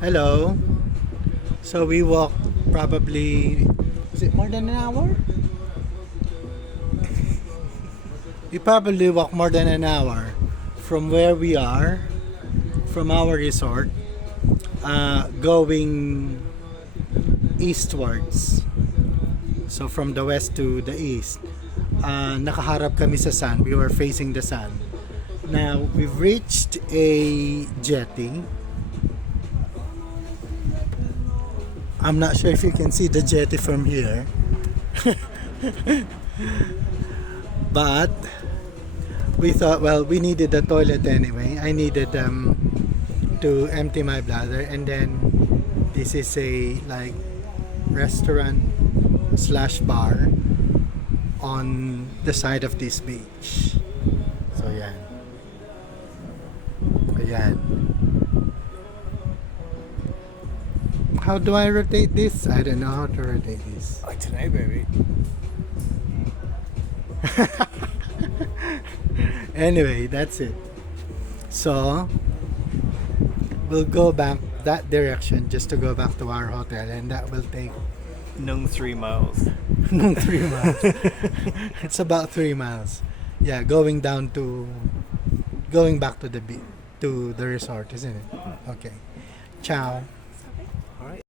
Hello. So we walked probably, was it more than an hour? We probably walked more than an hour from where we are, from our resort, going eastwards. So from the west to the east. Nakaharap kami sa sun. We were facing the sun. Now, we've reached a jetty. I'm not sure if you can see the jetty from here. But we thought, well, we needed a toilet anyway. I needed to empty my bladder, and then this is a like restaurant slash bar on the side of this beach. So yan. Ayan. How do I rotate this? I don't know how to rotate this. Like today, baby. Anyway, that's it. So, we'll go back that direction just to go back to our hotel, and that will take Nung 3 miles. no 3 miles. It's about 3 miles. Yeah, going back to the resort, isn't it? Okay. Ciao.